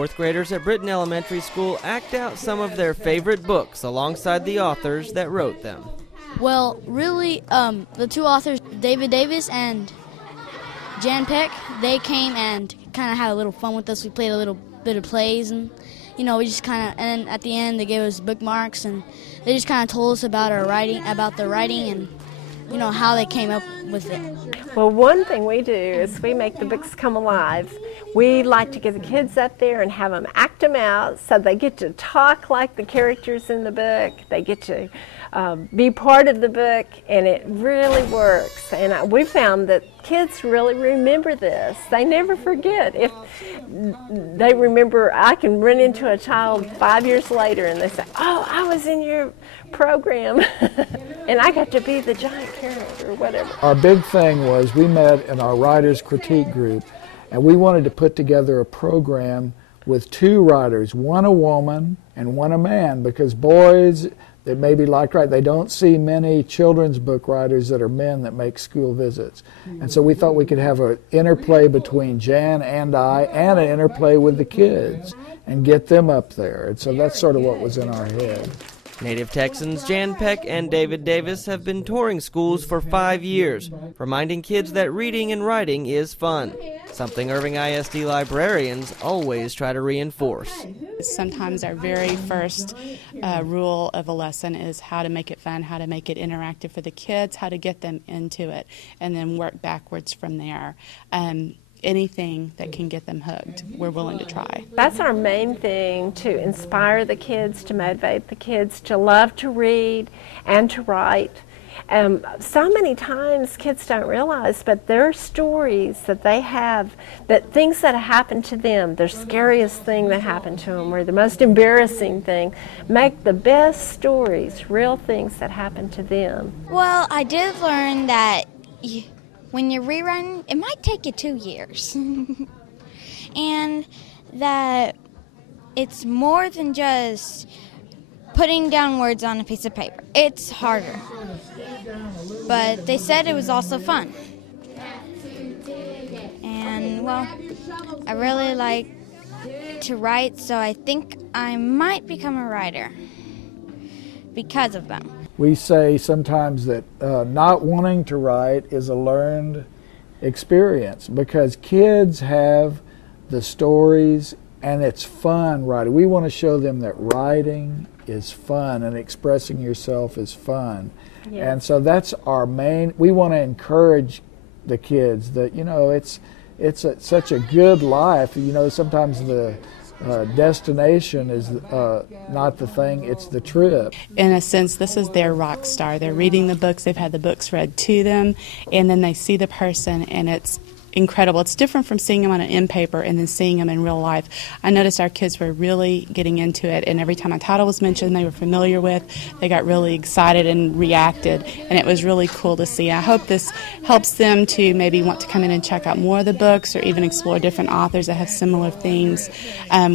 fourth graders at Britton Elementary School act out some of their favorite books alongside the authors that wrote them. Well, really, the two authors, Davis and Jan Peck, they came and kind of had a little fun with us. We played a little bit of plays, and we just kind of, and at the end they gave us bookmarks, and they just kind of told us about the writing, and how they came up with it. Well, one thing we do is we make the books come alive. We like to get the kids up there and have them act them out, so they get to talk like the characters in the book. They get to be part of the book, and it really works. And we found that kids really remember this. They never forget. If they remember, I can run into a child 5 years later and they say, "Oh, I was in your program and I got to be the giant character," or whatever. Our big thing was we met in our writers critique group, and we wanted to put together a program with two writers, one a woman and one a man, because boys that maybe they don't see many children's book writers that are men that make school visits. And so we thought we could have an interplay between Jan and I, and an interplay with the kids, and get them up there. And so that's sort of what was in our head. Native Texans Jan Peck and David Davis have been touring schools for 5 years, reminding kids that reading and writing is fun, something Irving ISD librarians always try to reinforce. Sometimes our very first rule of a lesson is how to make it fun, how to make it interactive for the kids, how to get them into it, and then work backwards from there. Anything that can get them hooked, we're willing to try. That's our main thing, to inspire the kids, to motivate the kids to love to read and to write. So many times kids don't realize, but there are stories that they have, that things that happen to them, their scariest thing that happened to them, or the most embarrassing thing, make the best stories real things that happen to them. Well, I did learn that when you're rewriting, it might take you 2 years. And that it's more than just putting down words on a piece of paper. It's harder. But they said it was also fun. And, well, I really like to write, so I think I might become a writer because of them. We say sometimes that not wanting to write is a learned experience, because kids have the stories and it's fun writing. We want to show them that writing is fun and expressing yourself is fun. Yeah. And so that's our main, we want to encourage the kids that, it's such a good life. Sometimes the destination is not the thing, it's the trip. In a sense, this is their rock star. They're reading the books, they've had the books read to them, and then they see the person, and it's incredible. It's different from seeing them on an end paper and then seeing them in real life. I noticed our kids were really getting into it, and every time a title was mentioned they were familiar with, they got really excited and reacted, and it was really cool to see. I hope this helps them to maybe want to come in and check out more of the books, or even explore different authors that have similar themes.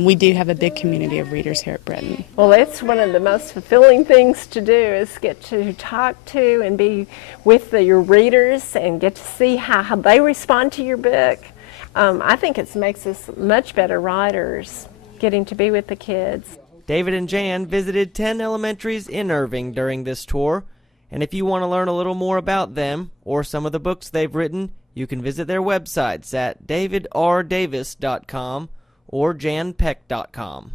We do have a big community of readers here at Britton. Well, it's one of the most fulfilling things to do, is get to talk to and be with your readers and get to see how they respond to your book. I think it makes us much better writers, getting to be with the kids. David and Jan visited 10 elementaries in Irving during this tour, and if you want to learn a little more about them or some of the books they've written, you can visit their websites at davidrdavis.com or janpeck.com.